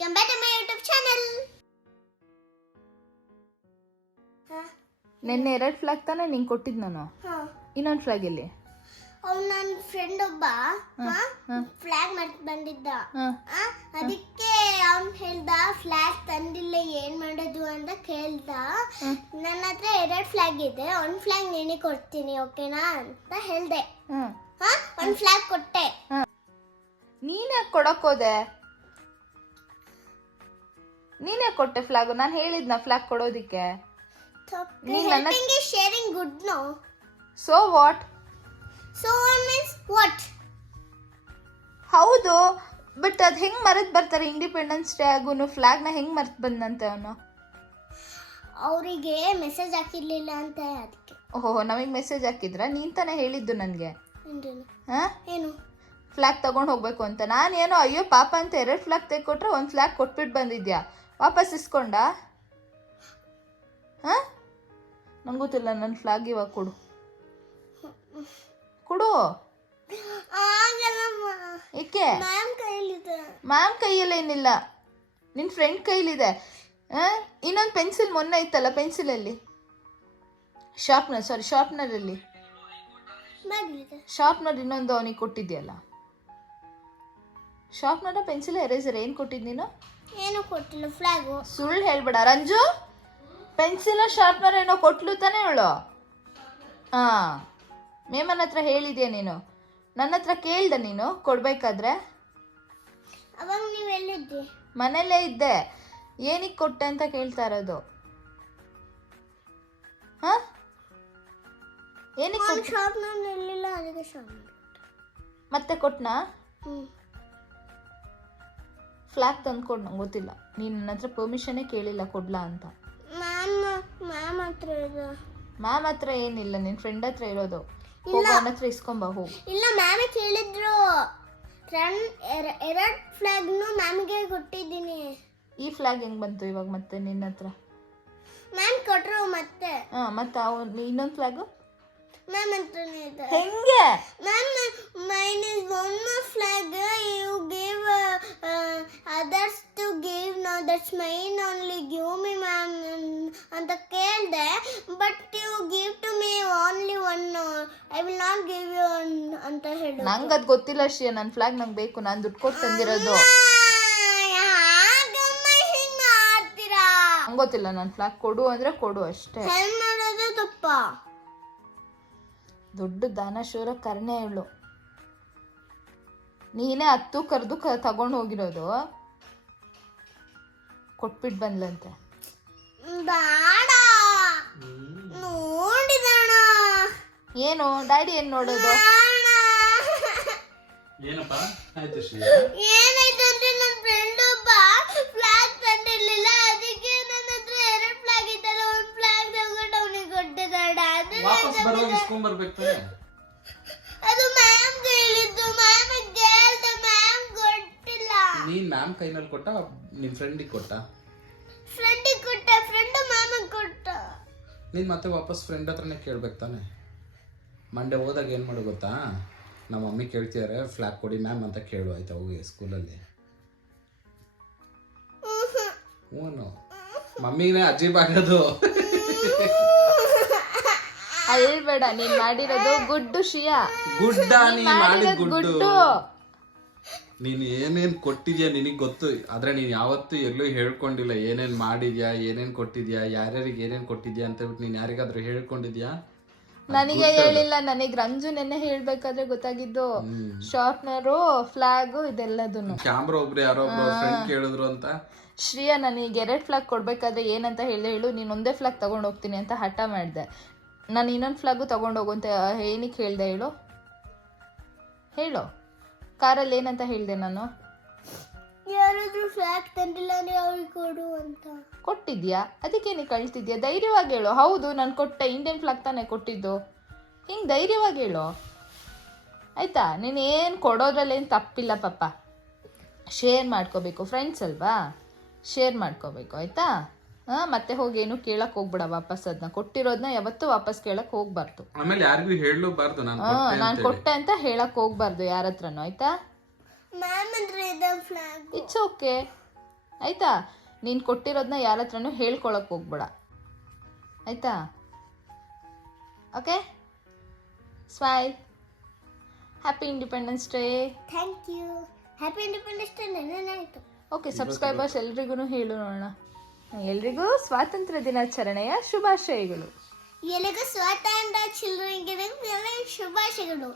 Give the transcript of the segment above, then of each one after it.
Welcome back to my YouTube channel. ನೆನ್ನೆ 2 flag ತಾನೇ ನಿಂಗೆ ಕೊಟ್ಟಿದ್ದು ನಾನು. ಇನ್ನೊಂದು ಫ್ಲಾಗ್ ಎಲ್ಲಿ? ಅವ್ನು ನನ್ನ ಫ್ರೆಂಡ್ ಒಬ್ಬ ಫ್ಲಾಗ್ ಮಾಡ್ಕೊಂಡು ಬಂದಿದ್ದ. ಅದಕ್ಕೆ ಅವ್ನು ಹೇಳ್ದ ಫ್ಲಾಗ್ ತಂದಿಲ್ಲ ಏನ್ ಮಾಡೋದು ಅಂತ ಕೇಳ್ದ. ನನ್ನ ಹತ್ರ 2 ಫ್ಲಾಗ್ ಇದೆ, ಒಂದು ಫ್ಲಾಗ್ ನಿನಗೆ ಕೊಡ್ತೀನಿ ಓಕೆನಾ ಅಂತ ಹೇಳ್ದೆ. ಒಂದು ಫ್ಲಾಗ್ ಕೊಟ್ಟೆ. ನೀನೇ ಕೊಡೋಕೋದೆ? ನೀನೇ ಕೊಟ್ಟೆ ಫ್ಲಾಗ್? ನಾನು ಹೇಳಿದ್ನ flag ಕೊಡೋದಿಕ್ಕೆ? Helping is sharing good, no? So what? So what means what? ಹೌದು, ಬಟ್ ಅದು ಹೆಂಗೆ ಮರೆತು ಬರ್ತಾರೆ? ಇಂಡಿಪೆಂಡೆನ್ಸ್ ಡೇ ಆಗೂ ಫ್ಲಾಗ್ನ ಹೆಂಗೆ ಮರೆತು ಬಂದಂತೆ ಅವನು? ಅವರಿಗೆ ಮೆಸೇಜ್ ಹಾಕಿರ್ಲಿಲ್ಲ ಅಂತ ಅದಕ್ಕೆ. ಓಹೋ, ನಮಗೆ ಮೆಸೇಜ್ ಹಾಕಿದ್ರಾ? ನೀನು ತಾನೇ ಹೇಳಿದ್ದು ನನಗೆ. ಏನು ಫ್ಲಾಗ್ ತಗೊಂಡು ಹೋಗ್ಬೇಕು ಅಂತ. ನಾನೇನೋ ಅಯ್ಯೋ ಪಾಪ ಅಂತ 2 ಫ್ಲಾಗ್ ತೆಗೆಕೊಟ್ರೆ 1 ಫ್ಲಾಗ್ ಕೊಟ್ಬಿಟ್ಟು ಬಂದಿದ್ಯಾ? ವಾಪಸ್ ಇಸ್ಕೊಂಡ? ನಂಗೆ ಗೊತ್ತಿಲ್ಲ. ನನ್ನ ಫ್ಲಾಗ್ ಇವಾಗ ಕೊಡು. ಕೊಡು. ಏಕೆ? ಮ್ಯಾಮ್ ಕೈಯಲ್ಲಿ ಏನಿಲ್ಲ, ನಿನ್ನ ಫ್ರೆಂಡ್ ಕೈಲಿದೆ. ಇನ್ನೊಂದು ಪೆನ್ಸಿಲ್ ಮೊನ್ನೆ ಇತ್ತಲ್ಲ, ಪೆನ್ಸಿಲಲ್ಲಿ ಶಾರ್ಪ್ನರಲ್ಲಿ ಶಾರ್ಪ್ನರ್ ಇನ್ನೊಂದು ಅವನಿಗೆ ಕೊಟ್ಟಿದ್ಯಲ್ಲ. ಶಾರ್ಪ್ನರ ಪೆನ್ಸಿಲ್ ಎರೇಸರ್ ಏನು ಕೊಟ್ಟಿದ್ದು ನೀನು? ಏನು ಕೊಟ್ಟಿಲ್ಲ, ಫ್ಲಾಗು. ಸುಳ್ಳು ಹೇಳ್ಬೇಡ ರಂಜು. ಪೆನ್ಸಿಲ ಶಾರ್ಪ್ನರ್ ಏನೋ ಕೊಟ್ಲು ತಾನೇ ಹೇಳು. ಮೇಮನ ಹತ್ರ ಹೇಳಿದ್ಯಾ ನೀನು? ನನ್ನ ಹತ್ರ ಕೇಳ್ದ ನೀನು ಕೊಡ್ಬೇಕಾದ್ರೆ? ಅವಾಗ ನೀವು ಎಲ್ಲಿದ್ದೆ? ಮನೇಲೇ ಇದ್ದೆ. ಏನಕ್ಕೆ ಕೊಟ್ಟೆ ಅಂತ ಕೇಳ್ತಾ ಇರೋದು. ಏನಕ್ಕೆ ಕೊಟ್ಟೆ? ಶಾರ್ಪ್ನರ್ ಇರಲಿಲ್ಲ, ಅದಕ್ಕೆ ಶಾರ್ಪ್ನರ್ ಮತ್ತೆ ಕೊಟ್ನಾ? ಫ್ಲಾಗ್ ತಂದ್ಕೊಡು. ನಂಗೆ ಗೊತ್ತಿಲ್ಲ, ನೀನು ನನ್ನ ಹತ್ರ ಪರ್ಮಿಷನ್ನೇ ಕೇಳಿಲ್ಲ ಕೊಡ್ಲಾ ಅಂತ. ಮ್ಯಾಮ್ ಹತ್ರ ಇದೆ. ಮ್ಯಾಮ್ ಹತ್ರ ಏನಿಲ್ಲ, ನಿನ್ನ ಫ್ರೆಂಡ್ ಹತ್ರ ಇರೋದು. ಅವನ ಹತ್ರ ಇಸ್ಕೊಂಬ ಹೋಗು. ಇಲ್ಲ, ಮ್ಯಾಮೇ ಕೇಳಿದ್ರು. 2 ಫ್ಲಾಗ್ನು ಮ್ಯಾಮ್ಗೆ ಕೊಟ್ಟಿದ್ದೀನಿ. ಈ ಫ್ಲಾಗ್ ಹೆಂಗ್ ಬಂತು ಇವಾಗ ಮತ್ತೆ ನಿನ್ನ ಹತ್ರ? ಮ್ಯಾಮ್ ಕೊಟ್ರು ಮತ್ತೆ. ಮತ್ತೆ ಅವನು ಇನ್ನೊಂದು ಫ್ಲಾಗು ಮ್ಯಾಮ್ ಹತ್ರನೇ ಇದೆ. ಹೆಂಗೆ? Ma'am mine is one more flag you give others to give, no that's mine only, give me ma'am ಅಂತ ಕೇಳಿದೆ. But you give to me only one, I will not give you ಅಂತ ಹೇಳಿ. ನಂಗೆ ಅದು ಗೊತ್ತಿಲ್ಲ ಶ್ರೀಯ. ನನ್ನ ಫ್ಲಾಗ್ ನಂಗೆ ಬೇಕು, ನಾನು ದುಡ್ಡು ಕೊಟ್ಟು ತಂದಿರೋದು. ನಂಗೆ ಗೊತ್ತಿಲ್ಲ. ನನ್ನ ಫ್ಲಾಗ್ ಕೊಡು ಅಂದರೆ ಕೊಡು ಅಷ್ಟೇ. ಹೆಲ್ಪ್ ಮಾಡೋದು ತಪ್ಪ. ದೊಡ್ಡ ದಾನಶೂರ ಕರ್ಣೆ ಹೇಳು. ನೀನೇ 10 ಕರೆದು ತಗೊಂಡು ಹೋಗಿರೋದು. ಕೊಟ್ಬಿಟ್ಟು ಬಂದ್ಲಂತೆ. ಬೇಡ, ನೋಡಿದಣ. ಏನು ಡ್ಯಾಡಿ ಏನು ನೋಡೋದು? ಏನಪ್ಪ ಆಯ್ತು ಶ್ರೀ? ಏನಾಯ್ತು ಅಂದ್ರೆ ನನ್ನ ಫ್ರೆಂಡ್ ಒಬ್ಬ ಫ್ಲಾಗ್ ತಂದಿರ್ಲಿಲ್ಲ, ಅದಕ್ಕೆ ನನ್ನ ಹತ್ರ 2 ಫ್ಲಾಗ್ ಇತ್ತಲ್ಲ, 1 ಫ್ಲಾಗ್ ತಗೊಂಡು ಅವನಿಗೆ ಕೊಟ್ಟಿದ್ದಾಡ. ವಾಪಸ್ ಬರುವಾಗ ಇಸ್ಕೊಂಡ್ ಬರ್ಬೇಕು ತಾನೆ? ಅದು ಮ್ಯಾಮ್ ಹೇಳಿದ್ದು, ಮ್ಯಾಮ್ ಕೇಳ್ದೆ, ಮ್ಯಾಮ್ ಕೊಟ್ಟಿಲ್ಲ. ನೀನ್ ಮ್ಯಾಮ್ ಕೈನಲ್ಲಿ ಕೊಟ್ಟ ನಿನ್ ಫ್ರೆಂಡಿಗೆ ಕೊಟ್ಟ? ಫ್ರೆಂಡಿಗೆ ಕೊಟ್ಟ, ಫ್ರೆಂಡ್ ಮ್ಯಾಮ್ ಕೊಟ್ಟ. ನೀನ್ ಮತ್ತೆ ವಾಪಸ್ ಫ್ರೆಂಡ್ ಹತ್ರನೇ ಕೇಳ್ಬೇಕು ತಾನೆ? ಮಂಡೆ ಹೋದಾಗ ಏನು ಮಾಡು ಗೊತ್ತಾ? ನಮ್ಮ ಮಮ್ಮಿ ಕೇಳ್ತಿದಾರೆ ಫ್ಲಾಗ್ ಕೊಡಿ ಮ್ಯಾಮ್ ಅಂತ ಕೇಳು, ಆಯ್ತಾ? ಹೋಗಿ ಸ್ಕೂಲಲ್ಲಿ. ಹ್ಞೂ, ಮಮ್ಮಿನೇ ಅಜೀಬ್ ಆಗೋದು. ಅಲ್ಬೇಡ, ನೀನ್ ಮಾಡಿರೋದು ಗುಡ್ಡು ಶ್ರೀಯ. ಗುಡ್ಡ? ನೀನ್ ಮಾಡಿದ ಗುಡ್ಡು. ನೀನು ಏನೇನು ಕೊಟ್ಟಿದ್ಯಾ ನಿನಗೆ ಗೊತ್ತು. ಆದ್ರೆ ನೀನು ಯಾವತ್ತೂ ಎಲ್ಲೂ ಹೇಳ್ಕೊಂಡಿಲ್ಲ ಏನೇನು ಮಾಡಿದ್ಯಾ, ಏನೇನು ಕೊಟ್ಟಿದ್ಯಾ, ಯಾರ್ಯಾರಿಗೆ ಏನೇನು ಕೊಟ್ಟಿದ್ಯಾ ಅಂತ ಹೇಳ್ಬಿಟ್ಟು. ನೀನು ಯಾರಿಗಾದ್ರೂ ಹೇಳ್ಕೊಂಡಿದ್ಯಾ? ನನಗೆ ಹೇಳಿಲ್ಲ. ನನಗೆ ರಂಜು ನೆನ್ನೆ ಹೇಳ್ಬೇಕಾದ್ರೆ ಗೊತ್ತಾಗಿದ್ದು. Sharpener, flag, ಇದೆಲ್ಲದನ್ನು. ಕ್ಯಾಮ್ರಾ ಒಬ್ರು ಯಾರೋ ಫ್ರೆಂಡ್ ಕೇಳಿದ್ರು ಅಂತ. ಶ್ರೀಯ ನನಗೆ 2 ಫ್ಲಾಗ್ ಕೊಡ್ಬೇಕಾದ್ರೆ ಏನಂತ ಹೇಳು, ನೀನು ಒಂದೇ ಫ್ಲಾಗ್ ತಗೊಂಡು ಹೋಗ್ತೀನಿ ಅಂತ ಹಠ ಮಾಡಿದೆ. ನಾನು ಇನ್ನೊಂದು ಫ್ಲಾಗು ತಗೊಂಡು ಹೋಗು ಅಂತ ಏನಕ್ಕೆ ಹೇಳ್ದೆ ಹೇಳು. ಕಾರಲ್ಲಿ ಏನಂತ ಹೇಳಿದೆ ನಾನು? ಯಾರಾದ್ರೂ ಫ್ಲಾಗ್ ತಂದಿಲ್ಲ ಅಂದ್ರೆ ಅವ್ರಿಗೆ ಕೊಡು ಅಂತ. ಕೊಟ್ಟಿದ್ಯಾ? ಅದಕ್ಕೆ ನೀನು ಕಳ್ತಿದ್ಯಾ? ಧೈರ್ಯವಾಗಿ ಹೇಳು. ಹೌದು ನಾನು ಕೊಟ್ಟೆ, ಇಂಡಿಯನ್ ಫ್ಲಾಗ್ ತಾನೇ ಕೊಟ್ಟಿದ್ದು. ಹಿಂಗೆ ಧೈರ್ಯವಾಗಿ ಹೇಳು ಆಯಿತಾ? ನೀನು ಏನು ಕೊಡೋದ್ರಲ್ಲೇನು ತಪ್ಪಿಲ್ಲ ಪಾಪ. ಶೇರ್ ಮಾಡ್ಕೋಬೇಕು, ಫ್ರೆಂಡ್ಸ್ ಅಲ್ವಾ, ಶೇರ್ ಮಾಡ್ಕೋಬೇಕು ಆಯಿತಾ? ಮತ್ತೆ ಹೋಗಿ ಏನು ಕೇಳಕ್ಕೆ ಹೋಗ್ಬೇಡ ವಾಪಸ್. ಅದನ್ನ ಕೊಟ್ಟಿರೋದನ್ನ ಯಾವತ್ತೂ ವಾಪಸ್ ಕೇಳಕ್ಕೆ ಹೋಗ್ಬಾರ್ದು. ಆಮೇಲೆ ಯಾರಿಗೂ ಹೇಳಬಾರ್ದು ನಾನು ಕೊಟ್ಟೆ ಅಂತ ಹೇಳಕ್ಕೆ ಹೋಗ್ಬಾರ್ದು ಯಾರ ಹತ್ರನೂ, ಆಯಿತಾ? ಮ್ಯಾಮ್ ಅಂದ್ರೆ ಇದೆ ಫ್ಲಾಗ್. It's okay. ಆಯಿತಾ? ನೀನು ಕೊಟ್ಟಿರೋದನ್ನ ಯಾರ ಹತ್ರನೂ ಹೇಳ್ಕೊಳಕ್ಕೆ ಹೋಗ್ಬೇಡ, ಆಯಿತಾ? Okay, smile. Happy independence day. Thank you. Happy independence day ನೆನ್ನೆನಾಯಿತು. ಓಕೆ, ಸಬ್ಸ್ಕ್ರೈಬರ್ಸ್ ಎಲ್ರಿಗೂ ಹೇಳು ನೋಡೋಣ. ಎಲ್ರಿಗೂ ಸ್ವಾತಂತ್ರ್ಯ ದಿನಾಚರಣೆಯ ಶುಭಾಶಯಗಳು. ಎಲ್ಲಿಗೂ ಸ್ವಾತಂತ್ರ್ಯ ಚಿಲ್ಡ್ರನ್ಗೆ ಶುಭಾಶಯಗಳು.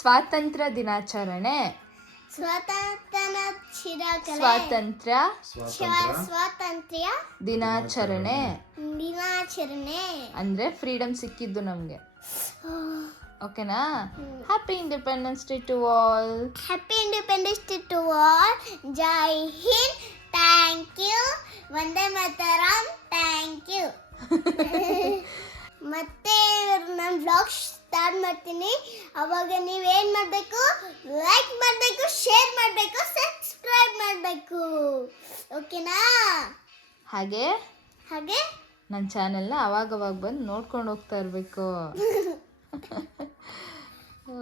ಸ್ವಾತಂತ್ರ್ಯ ದಿನಾಚರಣೆ. ಸ್ವಾತಂತ್ರ್ಯ ದಿನಾಚರಣೆ ಅಂದ್ರೆ ಫ್ರೀಡಮ್ ಸಿಕ್ಕಿದ್ದು ನಮ್ಗೆ. ಓಕೆನಾ? Happy independence day to all. Happy independence day to all. ಜೈ ಹಿಂದ್. Thank you. ವಂದೇ ಮಾತರಂ. Thank you. ಮತ್ತೆ ನಾನು ವ್ಲಾಗ್ ಸ್ಟಾರ್ಟ್ ಮಾಡ್ತೀನಿ. ಅವಾಗ ನೀವೇನು ಮಾಡಬೇಕು? ಲೈಕ್ ಮಾಡಬೇಕು, ಶೇರ್ ಮಾಡಬೇಕು, ಸಬ್ಸ್ಕ್ರೈಬ್ ಮಾಡಬೇಕು. ಓಕೆನಾ? ಹಾಗೆ ನನ್ನ ಚಾನೆಲ್ನ ಅವಾಗವಾಗ ಬಂದು ನೋಡ್ಕೊಂಡು ಹೋಗ್ತಾ ಇರಬೇಕು.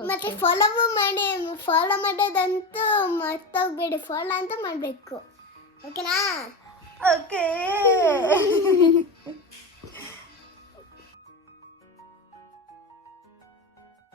ಮತ್ತೆ ಫಾಲೋ ಮಾಡೋದಂತೂ ಮರ್ತೋಗ್ಬೇಡಿ. ಫಾಲೋ ಅಂತ ಮಾಡಬೇಕು. ಓಕೆನಾ? ಓಕೆ.